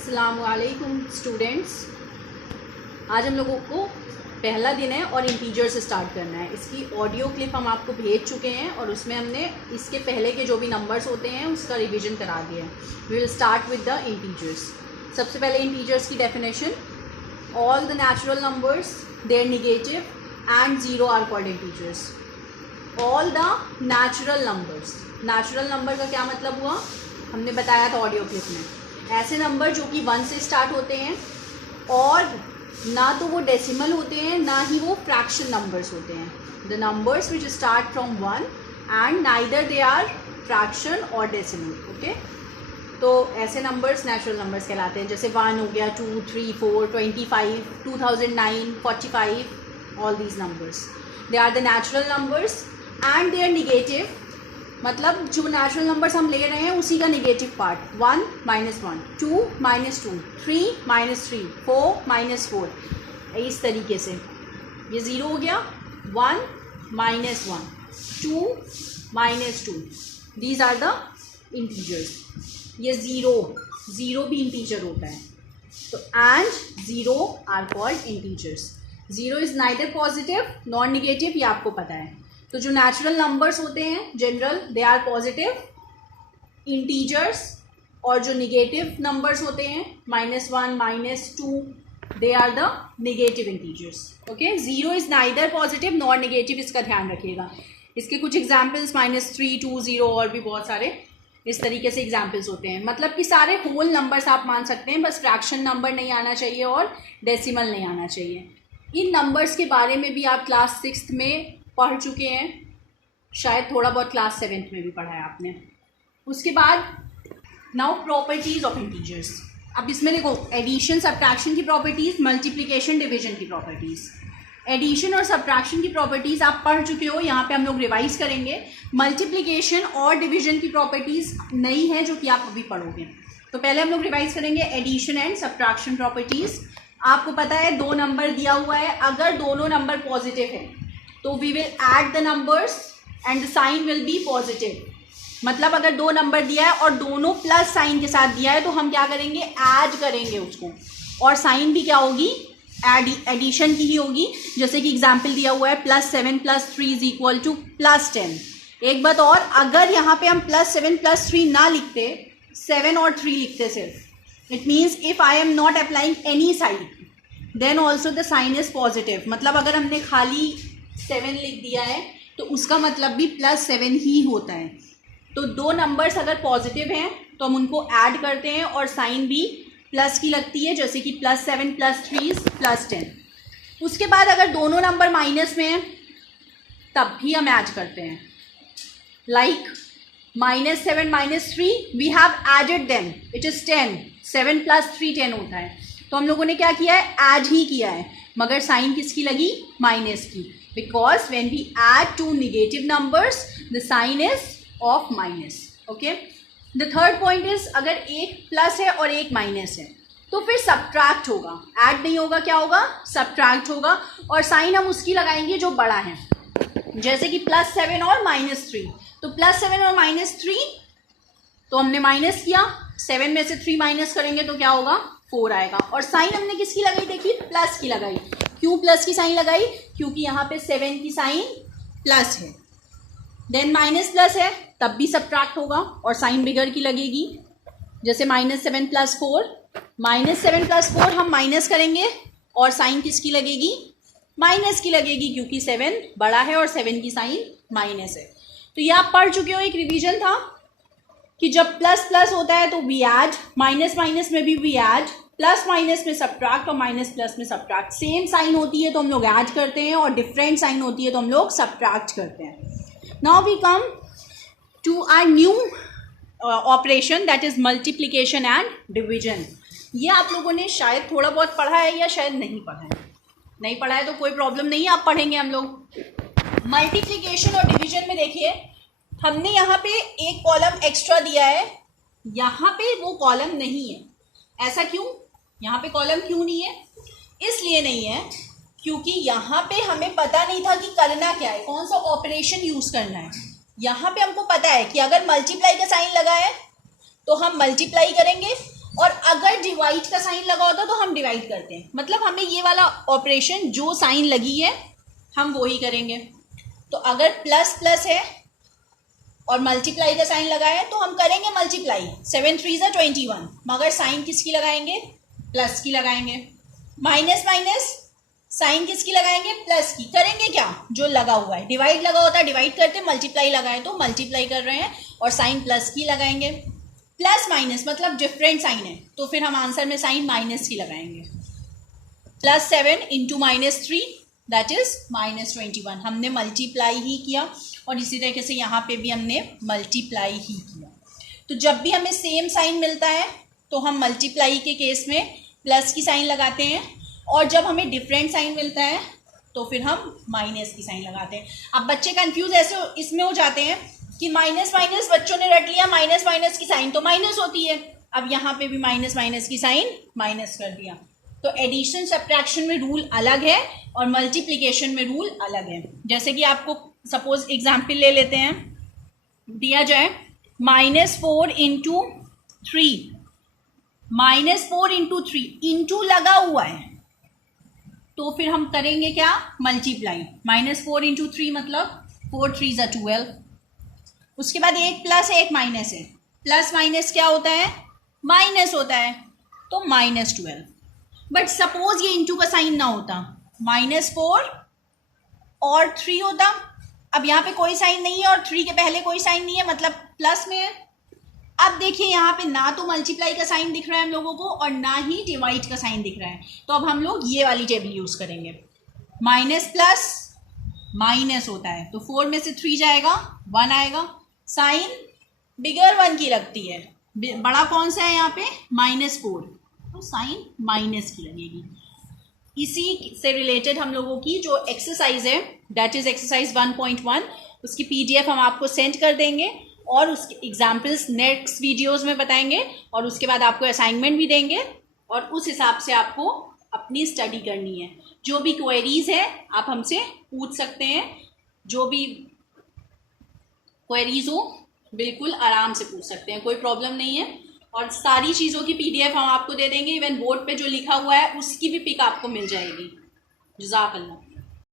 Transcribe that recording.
अस्सलामुअलैकुम स्टूडेंट्स, आज हम लोगों को पहला दिन है और इंटीजर से स्टार्ट करना है। इसकी ऑडियो क्लिप हम आपको भेज चुके हैं और उसमें हमने इसके पहले के जो भी नंबर्स होते हैं उसका रिवीजन करा दिया है। We will start with the integers. सबसे पहले इंटीजर्स की definition, all the natural numbers, there negative and zero are called integers. All the natural numbers, natural number का क्या मतलब हुआ, हमने बताया था ऑडियो क्लिप में। ऐसे नंबर जो कि 1 से स्टार्ट होते हैं और ना तो वो डेसिमल होते हैं ना ही वो फ्रैक्शन नंबर्स होते हैं। The numbers which start from 1 and neither they are fraction और डेसिमल। ओके, तो ऐसे नंबर्स नेचुरल नंबर्स कहलाते हैं। जैसे 1 हो गया, 2, 3, 4, 25, 2009, 45, all these numbers they are the natural numbers and they are negative. मतलब जो नेचुरल नंबर्स हम ले रहे हैं उसी का नेगेटिव पार्ट, 1 - 1, 2 - 2, 3 - 3, 4 - 4, इस तरीके से। ये ज़ीरो हो गया, 1 - 1, 2 - 2, दीज आर द इंटीजर्स। ये ज़ीरो भी इंटीजर होता है, तो and zero are called integers. Zero is neither positive non negative, ये आपको पता है। तो जो नेचुरल नंबर्स होते हैं general, they are positive integers, और जो निगेटिव नंबर्स होते हैं -1 -2, they are the negative integers. Okay, zero is neither positive nor negative, इसका ध्यान रखिएगा। इसके कुछ एग्जाम्पल्स -3, 2, 0 और भी बहुत सारे इस तरीके से एग्जाम्पल्स होते हैं। मतलब कि सारे होल नंबर्स आप मान सकते हैं, बस फ्रैक्शन नंबर नहीं आना चाहिए और डेसिमल नहीं आना चाहिए। इन नंबर्स के बारे में भी आप क्लास 6th में पढ़ चुके हैं, शायद थोड़ा बहुत क्लास 7th में भी पढ़ा है आपने। उसके बाद नाउ प्रॉपर्टीज़ ऑफ इंटीजर्स। अब इसमें देखो, एडिशन सब्ट्रैक्शन की प्रॉपर्टीज़, मल्टीप्लिकेशन डिवीजन की प्रॉपर्टीज़। एडिशन और सब्ट्रैक्शन की प्रॉपर्टीज़ आप पढ़ चुके हो, यहाँ पे हम लोग रिवाइज करेंगे। मल्टीप्लिकेशन और डिवीजन की प्रॉपर्टीज़ नई है जो कि आप अभी पढ़ोगे। तो पहले हम लोग रिवाइज करेंगे एडिशन एंड सब्ट्रैक्शन प्रॉपर्टीज़। आपको पता है 2 नंबर दिया हुआ है, अगर दोनों नंबर पॉजिटिव है तो we will add the numbers and the sign will be positive. मतलब अगर 2 नंबर दिया है और दोनों प्लस साइन के साथ दिया है तो हम क्या करेंगे, ऐड करेंगे उसको, और साइन भी क्या होगी, एडिशन की ही होगी। जैसे कि एग्जाम्पल दिया हुआ है +7 + 3 = +10। एक बात और, अगर यहाँ पे हम +7 + 3 ना लिखते, 7 और 3 लिखते सिर्फ, it means if I am not applying any sign then also the sign is positive. मतलब अगर हमने खाली 7 लिख दिया है तो उसका मतलब भी +7 ही होता है। तो 2 नंबर्स अगर पॉजिटिव हैं तो हम उनको ऐड करते हैं और साइन भी प्लस की लगती है, जैसे कि +7 + 3 +10। उसके बाद अगर दोनों नंबर माइनस में हैं तब भी हम ऐड करते हैं, like -7 - 3 we have added them, it is 10, 7 + 3 10 होता है। तो हम लोगों ने क्या किया है, ऐड ही किया है, मगर साइन किसकी लगी, माइनस की। Because when we add two negative numbers, the sign is of minus. Okay. The third point is, अगर एक प्लस है और एक माइनस है तो फिर सब्ट्रैक्ट होगा, ऐड नहीं होगा, क्या होगा, सब्ट्रैक्ट होगा, और साइन हम उसकी लगाएंगे जो बड़ा है। जैसे कि +7 और -3, तो +7 और -3, तो हमने माइनस किया, 7 में से 3 माइनस करेंगे तो क्या होगा, 4 आएगा। और साइन हमने किसकी लगाई, देखिए प्लस की लगाई। क्यों प्लस की साइन लगाई, क्योंकि यहाँ पे 7 की साइन प्लस है, देन माइनस प्लस है तब भी सब्ट्रैक्ट होगा और साइन बिगड़ की लगेगी। जैसे -7 + 4, -7 + 4 हम माइनस करेंगे और साइन किसकी लगेगी, माइनस की लगेगी, क्योंकि 7 बड़ा है और 7 की साइन माइनस है। तो ये आप पढ़ चुके हो, एक रिवीजन था कि जब प्लस प्लस होता है तो वी ऐड, माइनस माइनस में भी वी ऐड, प्लस माइनस में सब्ट्रैक्ट और माइनस प्लस में सब्ट्रैक्ट। सेम साइन होती है तो हम लोग ऐड करते हैं और डिफरेंट साइन होती है तो हम लोग सब्ट्रैक्ट करते हैं। Now we come to our new operation, that is multiplication and division. ये आप लोगों ने शायद थोड़ा बहुत पढ़ा है या शायद नहीं पढ़ा है। नहीं पढ़ा है तो कोई प्रॉब्लम नहीं है, आप पढ़ेंगे हम लोग। मल्टीप्लिकेशन और डिवीजन में देखिए, हमने यहाँ पे एक कॉलम एक्स्ट्रा दिया है, यहाँ पे वो कॉलम नहीं है। ऐसा क्यों, यहाँ पे कॉलम क्यों नहीं है, इसलिए नहीं है क्योंकि यहाँ पे हमें पता नहीं था कि करना क्या है, कौन सा ऑपरेशन यूज करना है। यहाँ पे हमको पता है कि अगर मल्टीप्लाई का साइन लगा है तो हम मल्टीप्लाई करेंगे, और अगर डिवाइड का साइन लगा होता तो हम डिवाइड करते हैं, मतलब हमें ये वाला ऑपरेशन जो साइन लगी है हम वो ही करेंगे। तो अगर प्लस प्लस है और मल्टीप्लाई का साइन लगा है तो हम करेंगे मल्टीप्लाई, 7 3 ज़ा 21, मगर साइन किसकी लगाएंगे, प्लस की लगाएंगे। माइनस माइनस साइन किसकी लगाएंगे, प्लस की। करेंगे क्या, जो लगा हुआ है, डिवाइड लगा होता है डिवाइड करते, मल्टीप्लाई लगा है तो मल्टीप्लाई कर रहे हैं और साइन प्लस की लगाएंगे। प्लस माइनस मतलब डिफरेंट साइन है तो फिर हम आंसर में साइन माइनस की लगाएंगे। +7 इंटू -3 दैट इज -21, हमने मल्टीप्लाई ही किया और इसी तरीके से यहाँ पे भी हमने मल्टीप्लाई ही किया। तो जब भी हमें सेम साइन मिलता है तो हम मल्टीप्लाई के केस में प्लस की साइन लगाते हैं और जब हमें डिफरेंट साइन मिलता है तो फिर हम माइनस की साइन लगाते हैं। अब बच्चे कंफ्यूज ऐसे इसमें हो जाते हैं कि माइनस माइनस बच्चों ने रट लिया, माइनस माइनस की साइन तो माइनस होती है, अब यहाँ पे भी माइनस माइनस की साइन माइनस कर दिया। तो एडिशन सब्ट्रैक्शन में रूल अलग है और मल्टीप्लिकेशन में रूल अलग है। जैसे कि आपको सपोज एग्जाम्पल ले लेते हैं, दिया जाए -4 इंटू 3, -4 इंटू 3, इंटू लगा हुआ है तो फिर हम करेंगे क्या, मल्टीप्लाई। -4 इंटू 3 मतलब 4 3 ज़ा 12। उसके बाद एक प्लस है एक माइनस है, प्लस माइनस क्या होता है, माइनस होता है, तो -12। बट सपोज ये इंटू का साइन ना होता, -4 और 3 होता। अब यहाँ पे कोई साइन नहीं है और 3 के पहले कोई साइन नहीं है, मतलब प्लस में है। अब देखिए यहाँ पे ना तो मल्टीप्लाई का साइन दिख रहा है हम लोगों को और ना ही डिवाइड का साइन दिख रहा है, तो अब हम लोग ये वाली टेबल यूज करेंगे। माइनस प्लस माइनस होता है तो 4 में से 3 जाएगा 1 आएगा, साइन बिगर 1 की लगती है, बड़ा कौन सा है यहाँ पे, -4, तो साइन माइनस की लगेगी। इसी से रिलेटेड हम लोगों की जो एक्सरसाइज है दैट इज एक्सरसाइज 1.1, उसकी PDF हम आपको सेंड कर देंगे और उसके एग्जाम्पल्स नेक्स्ट वीडियोस में बताएंगे और उसके बाद आपको असाइनमेंट भी देंगे और उस हिसाब से आपको अपनी स्टडी करनी है। जो भी क्वेरीज है आप हमसे पूछ सकते हैं, जो भी क्वेरीज हो बिल्कुल आराम से पूछ सकते हैं, कोई प्रॉब्लम नहीं है। और सारी चीज़ों की PDF हम आपको दे देंगे, इवन बोर्ड पे जो लिखा हुआ है उसकी भी पिक आपको मिल जाएगी। जज़ाकल्लाह।